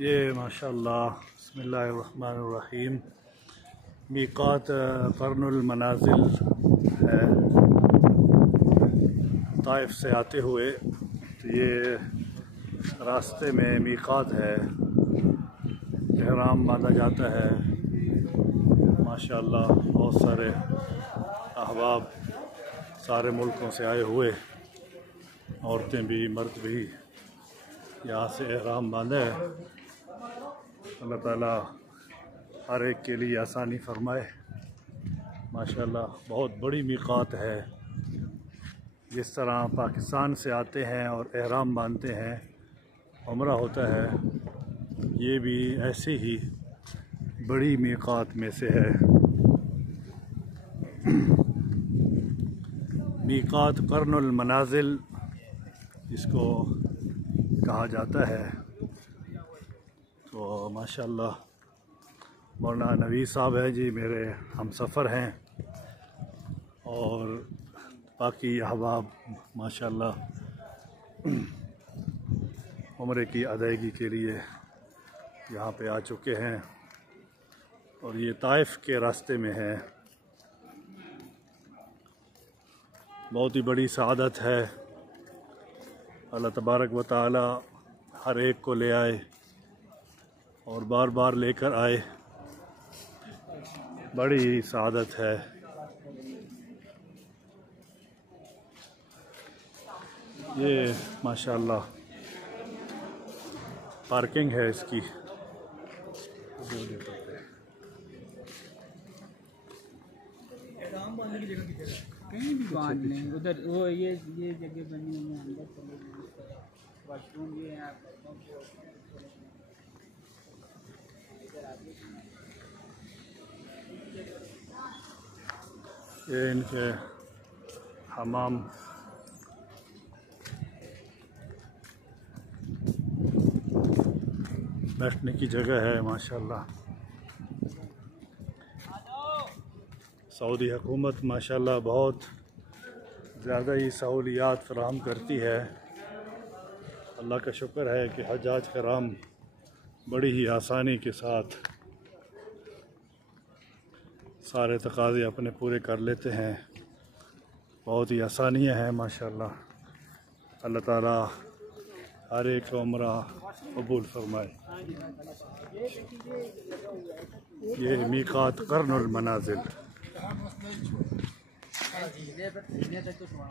ये माशाअल्लाह बिस्मिल्लाहिर्रहमानिर्रहीम मीक़ात क़र्नुल मनाज़िल है। ताइफ से आते हुए तो ये रास्ते में मीक़ात है, एहराम बांधा जाता है। माशाअल्लाह बहुत सारे अहबाब सारे मुल्कों से आए हुए, औरतें भी मर्द भी यहाँ से एहराम बांधे। अल्लाह ताला हर एक के लिए आसानी फरमाए। माशाअल्लाह बहुत बड़ी मीक़ात है। जिस तरह पाकिस्तान से आते हैं और एहराम बांधते हैं, उम्रा होता है, ये भी ऐसी ही बड़ी मीक़ात में से है। मीक़ात क़र्नुल मनाज़िल इसको कहा जाता है। तो माशाअल्लाह मौलाना नवीद साहब है जी, मेरे हमसफ़र हैं, और बाकी अहबाब माशाअल्लाह उम्रे की अदायगी के लिए यहाँ पे आ चुके हैं। और ये ताइफ के रास्ते में है। बहुत ही बड़ी सआदत है। अल्लाह तबारक व तआला हर एक को ले आए और बार बार लेकर आए, बड़ी सआदत है। ये माशाअल्लाह पार्किंग है इसकी। कहीं भी बांध लें उधर, वो ये जगह बनी हुई है, अंदर चले जाएं, वॉशरूम भी है। ये इनके हमाम बैठने की जगह है। माशाअल्लाह सऊदी हुकूमत माशाअल्लाह बहुत ज़्यादा ही सहूलियात फ़राहम करती है। अल्लाह का शुक्र है कि हज्जाज कराम बड़ी ही आसानी के साथ सारे तकाज़े अपने पूरे कर लेते हैं। बहुत ही आसानियाँ हैं माशाअल्लाह। अल्लाह ताला हर एक उम्रा कबूल फरमाए। ये मीक़ात क़र्नुल मनाज़िल।